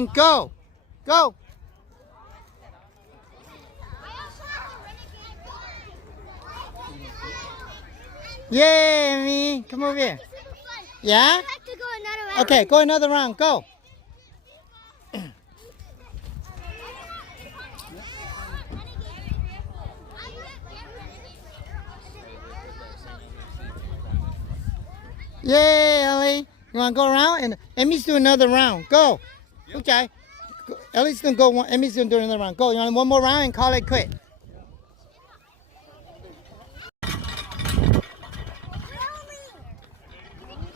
and go. Go. Yay, Emmy. Come over here. Yeah? Okay, go another round. Go. Yay, Ellie. You want to go around? And Emmy's doing another round. Go. Okay. Ellie's going to go one. Emmy's going to do another round. Go. You want one more round and call it quit.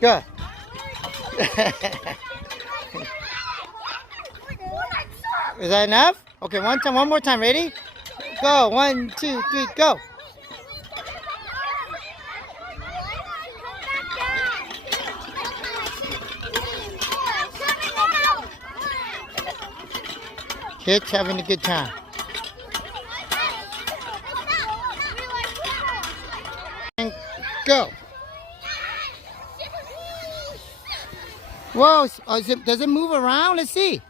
Go. Is that enough? Okay, one more time. Ready? Go. 1, 2, 3, go. Kids having a good time. And go. Whoa, does it move around? Let's see.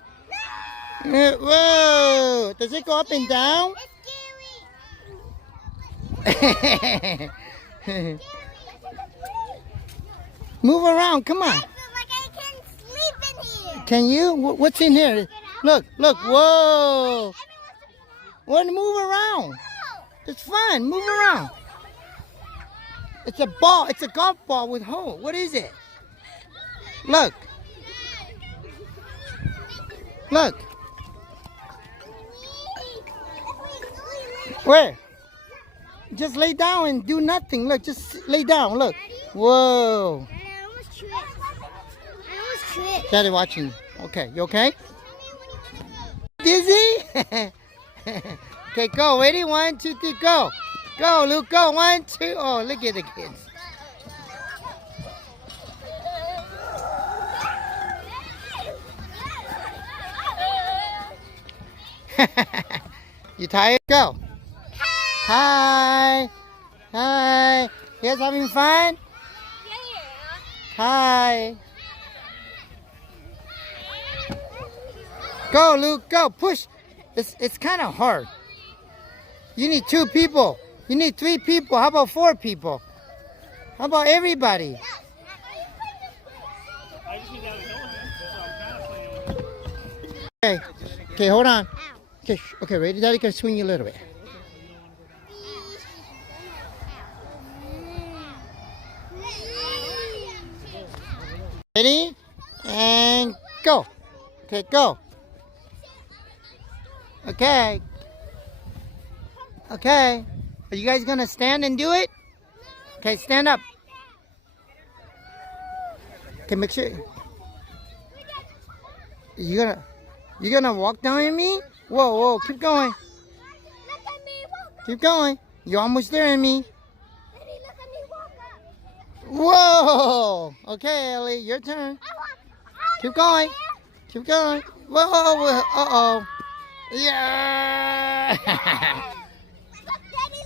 Whoa, does it go up and down? Move around, come on. I feel like I can sleep in here. Can you? What's in here? Look, whoa. Want to move around? It's fun, move around. It's a ball, it's a golf ball with hole. What is it? Look. Look. Where? Just lay down and do nothing. Look, just lay down. Look. Whoa. Daddy, I almost tripped. Daddy watching. Okay, you okay? Dizzy? Okay, go. Ready? 1, 2, 3, go. Go, Luke. Go. 1, 2. Oh, look at the kids. You tired? Go. Hi. Hi. You guys having fun? Yeah. Hi. Go, Luke. Go. Push. It's kind of hard. You need 2 people. You need 3 people. How about 4 people? How about everybody? Okay. Okay, hold on. Okay, ready? Daddy can swing you a little bit. Ready? And go. Okay, go. Okay. Okay. Are you guys gonna stand and do it? Okay, stand up. Okay, make sure. You gonna walk down with me? Whoa, keep going. Keep going. You're almost there, Emmy. Whoa! Okay, Ellie, your turn. Keep going. Keep going. Whoa! Uh-oh. Yeah! Look, Daddy,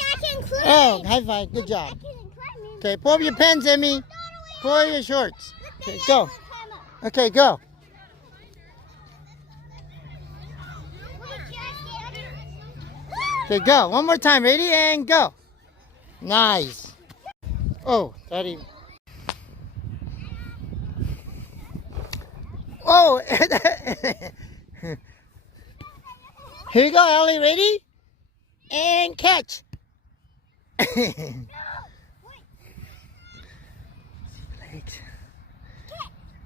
I can climb. Oh, high five. Good job. Okay, pull up your pants, Emmy. Pull up your shorts. Okay, go. Okay, go. Okay, go. One more time. Ready? And go. Nice. Oh, Daddy. Oh. Here you go, Ellie. Ready? And catch.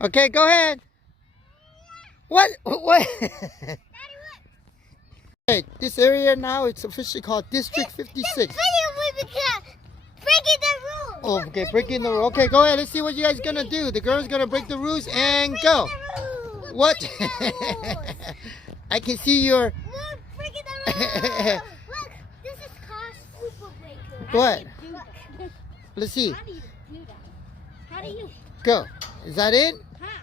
Okay, go ahead. What? Okay, this area now, it's officially called District 56. Breaking the rules. Oh, okay, breaking the rule. Okay, go ahead. Let's see what you guys gonna do. The girl's gonna break the rules and go. What? I can see your. Look, breaking the rules. Look, this is called super breaker. What? Let's see. How do you do that? How do you? Go. Is that it? How?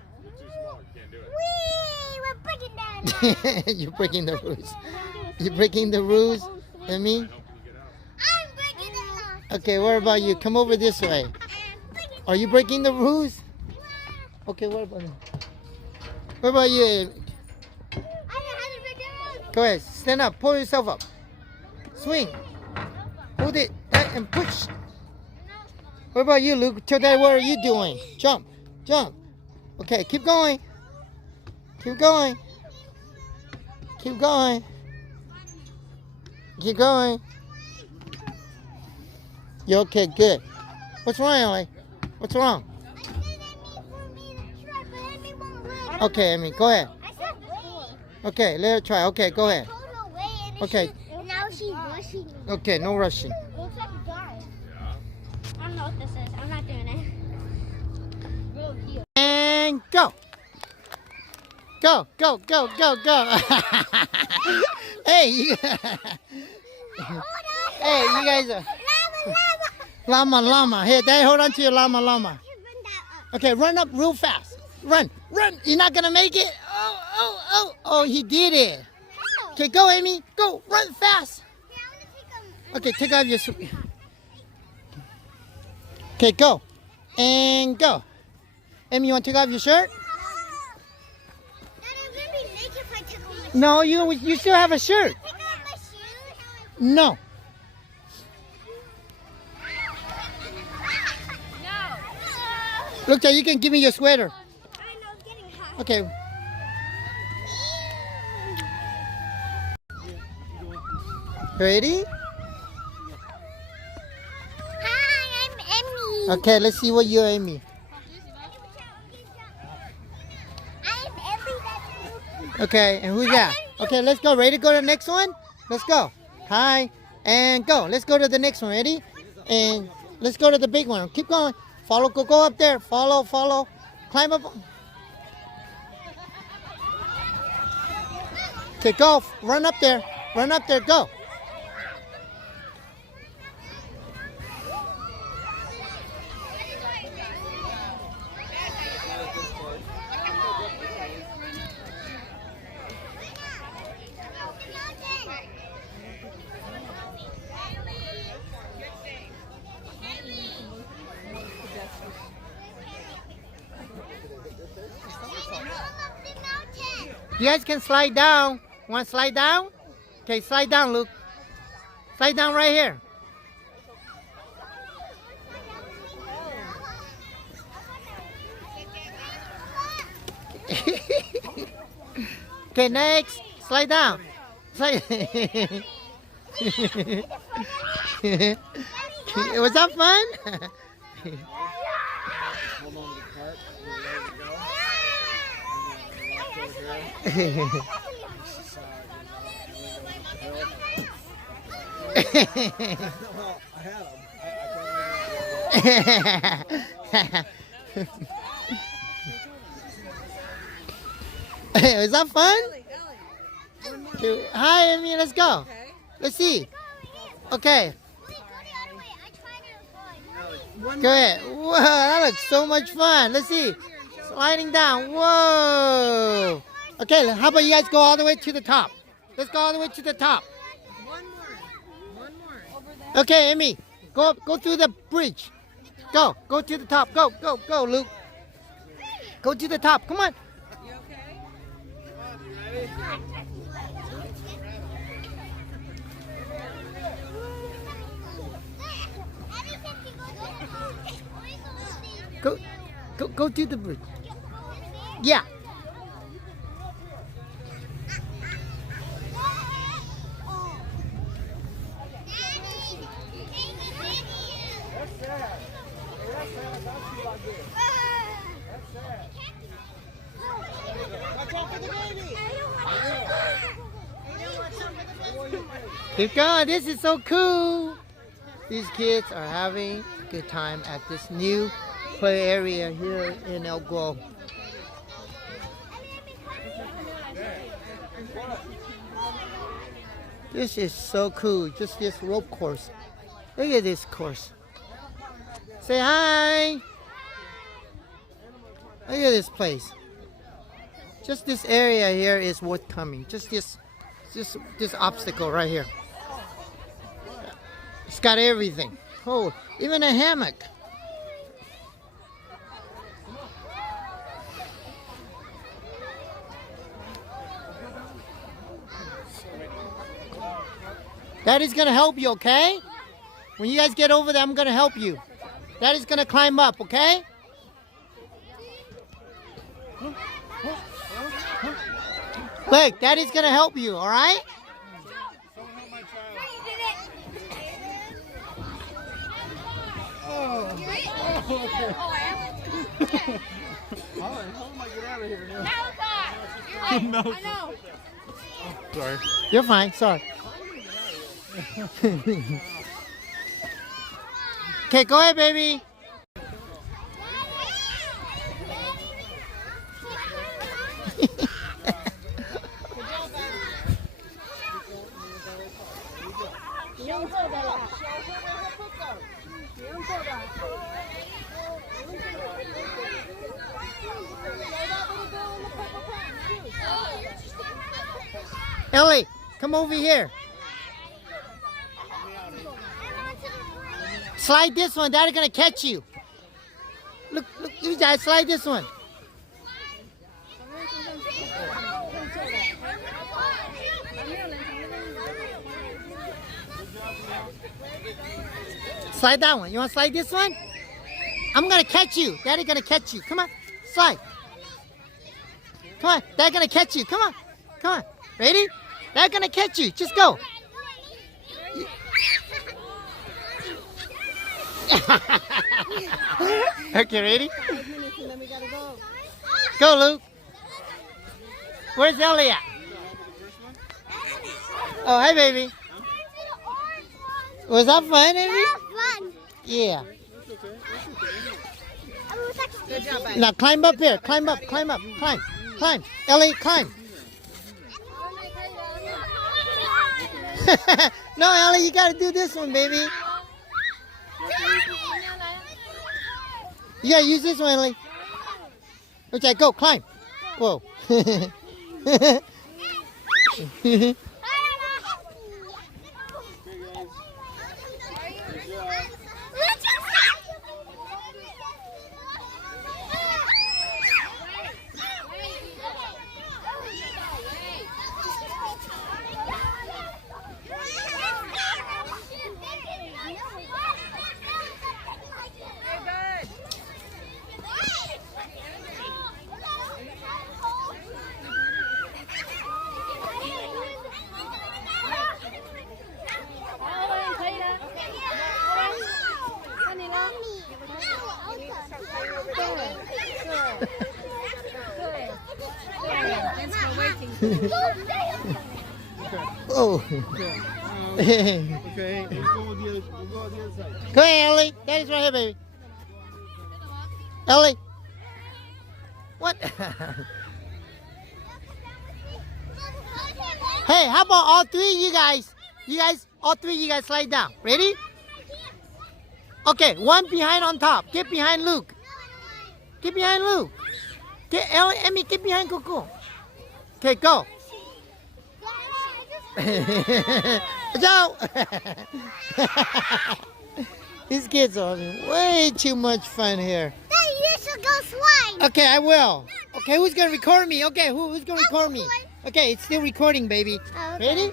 We're breaking that. You're breaking the rules. You're breaking the rules, Emmy. I'm breaking the rules. Okay, what about you? Come over this way. Are you breaking the rules? Okay, what about you? What about you? I know how to break the road. Go ahead. Stand up. Pull yourself up. Swing. Hold it and push. What about you, Luke? Tell Dad, what are you doing? Jump. Jump. Okay, keep going. Keep going. Keep going. Keep going. You okay? Good. What's wrong, Emily? What's wrong? Okay, Emily, go ahead. I said wait. Okay, let her try. Okay, go ahead. I told her wait, and Okay. now she's rushing me. Okay, no rushing. Looks like a guy. I don't know what this is. I'm not doing it. Real cute. And go. Go, go, go, go, go. Hey, you. Hey, you guys are. Llama, llama. Here, Dad, hold on to your llama, llama. Okay, run up real fast. Run, run. You're not going to make it? Oh, oh, oh. Oh, he did it. Okay, go, Amy. Go, run fast. Okay, take off your... Okay, go. And go. Amy, you want to take off your shirt? No, you still have a shirt. No. Look, Dad, you can give me your sweater. I know, it's getting hot. Okay. Ready? Hi, I'm Emmy. Okay, let's see what you're, Amy. I'm Emmy. Okay, and who's that? Okay, let's go. Ready to go to the next one? Let's go. Hi, and go. Let's go to the next one. Ready? And let's go to the big one. Keep going. Follow, go up there. Follow, follow. Climb up. Okay, go. Run up there. Run up there. Go. You guys can slide down. Want to slide down? Okay, slide down, Luke. Slide down right here. Okay, next. Slide down. Slide. Was that fun? Hold on to the cart. We're ready to go. Well, I had them. Was that fun? Okay, hi, Amy, let's go. Let's see. Okay, go ahead. Whoa, that looks so much fun. Let's see. Sliding down. Whoa. Okay, how about you guys go all the way to the top? Let's go all the way to the top. One more. Okay, Amy, go through the bridge. Go to the top. Go, Luke. Go to the top. Come on. You okay? Go to the bridge. Yeah. Keep going. This is so cool. These kids are having a good time at this new play area here in El Guo. This is so cool. Just this rope course. Look at this course. Say hi. Look at this place. Just this area here is worth coming. Just this obstacle right here. It's got everything. Oh, even a hammock. Daddy's gonna help you, okay? When you guys get over there, I'm gonna help you. Daddy's gonna climb up, okay? Look, Daddy's gonna help you, all right? How am I get out of here? I know. Sorry. You're fine, sorry. Okay, go ahead, baby. Ellie, come over here. Slide this one. Daddy's gonna catch you. Look, you guys, slide this one. Slide that one. You want to slide this one? I'm gonna catch you. Daddy's gonna catch you. Come on, slide. Come on, Daddy's gonna catch you. Come on, come on. Ready? Daddy's gonna catch you. Just go. Okay, ready? Go, Luke. Where's Ellie at? Oh, hi, baby. Was that fun, Amy? Fun. Yeah. Good job, buddy. Now climb up here. Climb up, climb up, climb, climb. Ellie, climb. No, Ellie, you gotta do this one, baby. You gotta use this one, Ellie. Okay, go, climb. Whoa. Oh. Okay, we'll go with the other side. Go ahead, Ellie. Daddy's right here, baby. Ellie. What? Hey, how about all three of you guys? All three of you guys slide down. Ready? Okay, one behind on top. Get behind Luke. Get behind Luke. Get Ellie, Emmy, get behind Coco. Okay, go. Go. These kids are having way too much fun here. Daddy, you should go slide. Okay, I will. Okay, who's gonna record me? Okay, who's gonna record me? Okay, it's still recording, baby. Okay. Ready?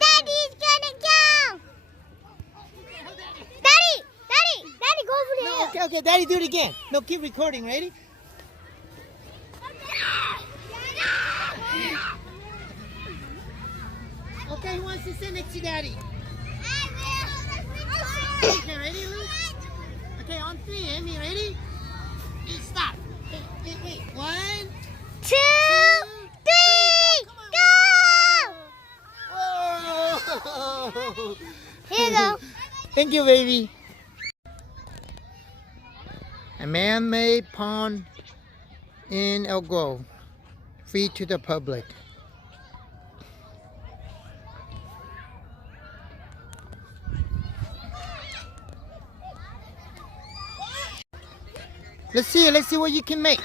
Daddy's gonna go. Daddy, go over there. No, okay, Daddy, do it again. No, keep recording. Ready? Okay, who wants to sit next to Daddy? Okay, ready, Luke? Okay, on three, Amy, ready? Hey, stop. Wait. 1, 2, 3, go! Whoa! Here you go. Thank you, baby. A man-made pond in El Grove, free to the public. Let's see what you can make.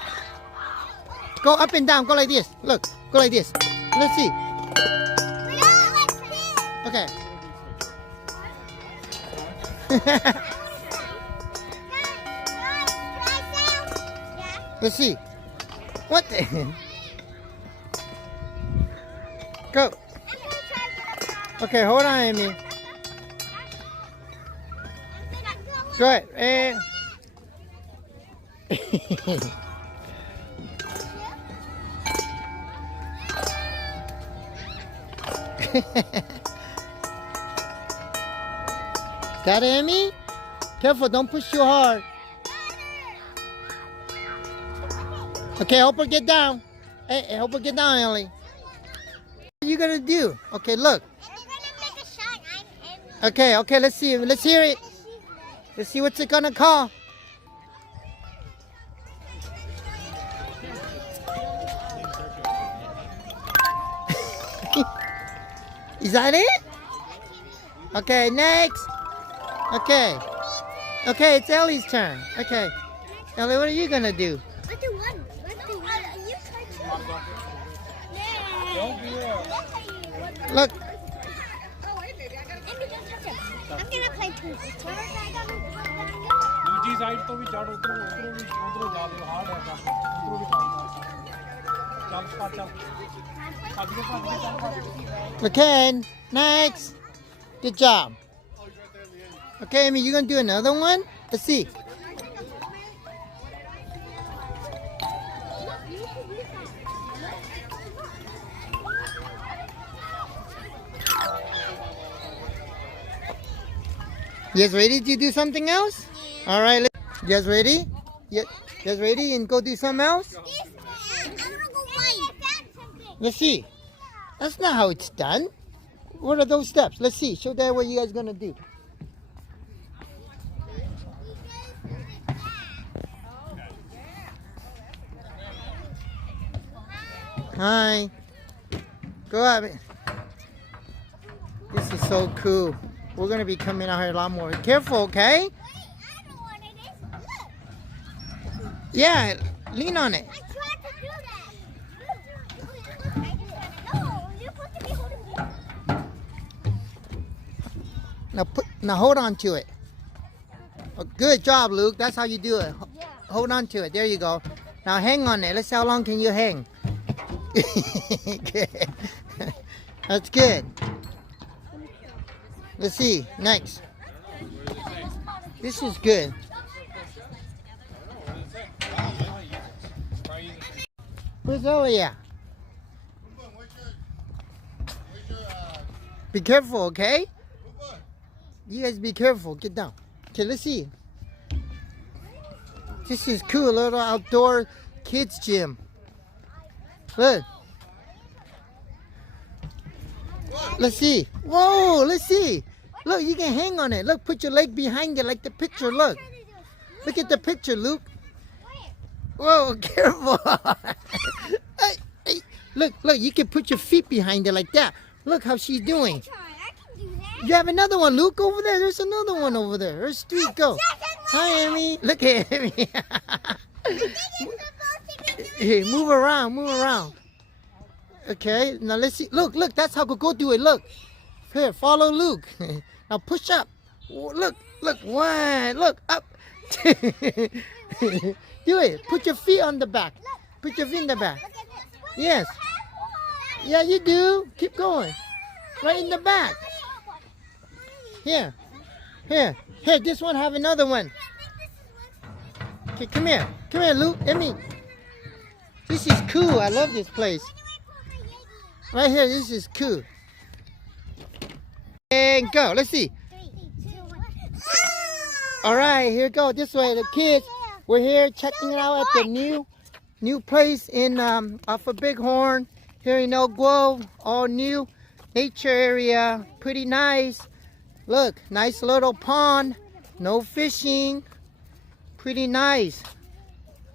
Go up and down, go like this. Look, go like this. Let's see. Okay. Let's see. What the? Go. Okay, hold on, Amy. Go ahead. And got it, Emmy? Careful, don't push too hard. Okay, help her get down. Hey, help her get down, Ellie. What are you gonna do? Okay, look. Okay, let's see. Let's hear it. Let's see what's it gonna call. Is that it? Okay, next. Okay, it's Ellie's turn. Okay, Ellie, what are you gonna do? Let's do one. You try two. Look. Oh, wait, baby. I'm gonna play two. दूसरी side तो भी चढ़ उधर जा दो hard है काम उधर भी चल Okay, next. Good job. Okay, Amy, you gonna do another one? Let's see. You guys ready to do something else? All right, you guys ready? You guys ready and go do something else? Let's see. That's not how it's done. What are those steps? Let's see. Show Dad what you guys gonna do. Hi. Go up. This is so cool. We're gonna be coming out here a lot more. Careful, okay? Yeah, lean on it. Now hold on to it. Oh, good job, Luke. That's how you do it. Hold on to it. There you go. Now hang on it. Let's see how long can you hang. Good. That's good. Let's see. Next. This is good. Where's Ellie at? Be careful, okay? You guys be careful. Get down. Okay, let's see. This is cool. Little outdoor kids gym. Look. Let's see. Whoa, let's see. Look, you can hang on it. Look, put your leg behind it like the picture. Look. Look at the picture, Luke. Whoa, careful. Hey, look, you can put your feet behind it like that. Look how she's doing. You have another one, Luke, over there. There's another one over there. There's three. Go. Hi, Amy. Look at Amy. Hey, move around. Okay, now let's see. Look, that's how go do it. Look. Here, follow Luke. Now push up. Look. One. Look, up. Do it. Put your feet on the back. Put your feet in the back. Yes. Yeah, you do. Keep going. Right in the back. Here, this one have another one. Okay, come here, Luke, Emmy. This is cool, I love this place. Right here, this is cool. And go, let's see. All right, here we go, this way, the kids. We're here checking it out at the new place in off of Bighorn, here in Elk Grove, all new nature area, pretty nice. Look, nice little pond, no fishing, pretty nice.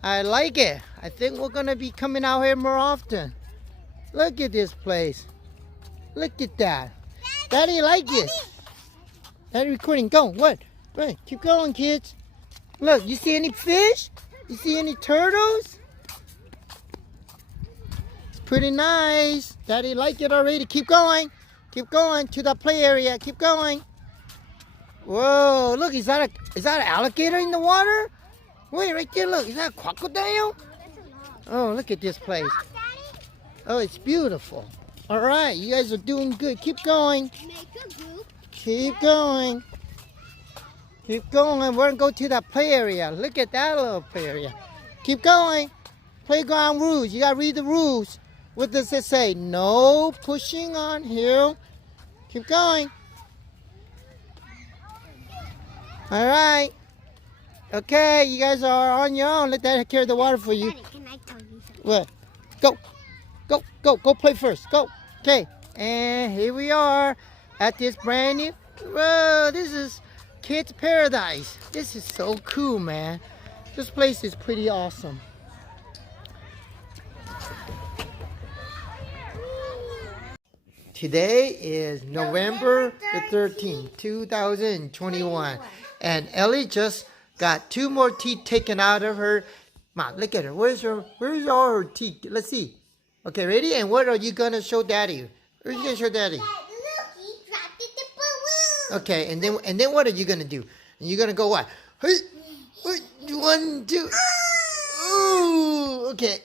I like it. I think we're gonna be coming out here more often. Look at this place. Look at that. Daddy like it. Daddy recording, go, what? Right, keep going, kids. Look, you see any fish? You see any turtles? It's pretty nice. Daddy like it already. Keep going to the play area. Keep going. Whoa, look, is that an alligator in the water? Wait, right there, look, is that a crocodile? Oh, look at this place. Oh, it's beautiful. All right, you guys are doing good. Keep going. Keep going. Keep going. We're going to go to that play area. Look at that little play area. Keep going. Playground rules. You got to read the rules. What does it say? No pushing on here. Keep going. All right. Okay, you guys are on your own. Let that carry the water for you. Daddy, can I tell you something? What? Go. Go. Go. Go play first. Go. Okay. And here we are at this brand new. Whoa, this is Kids Paradise. This is so cool, man. This place is pretty awesome. Today is November the 13th, 2021. And Ellie just got 2 more teeth taken out of her. Mom, look at her. Where's all her teeth? Let's see. Okay, ready? And what are you going to show Daddy? What are you going to show Daddy? Look, he dropped it the balloon. Okay, and then what are you going to do? You're going to go what? Hey, 1, 2. Ooh, okay.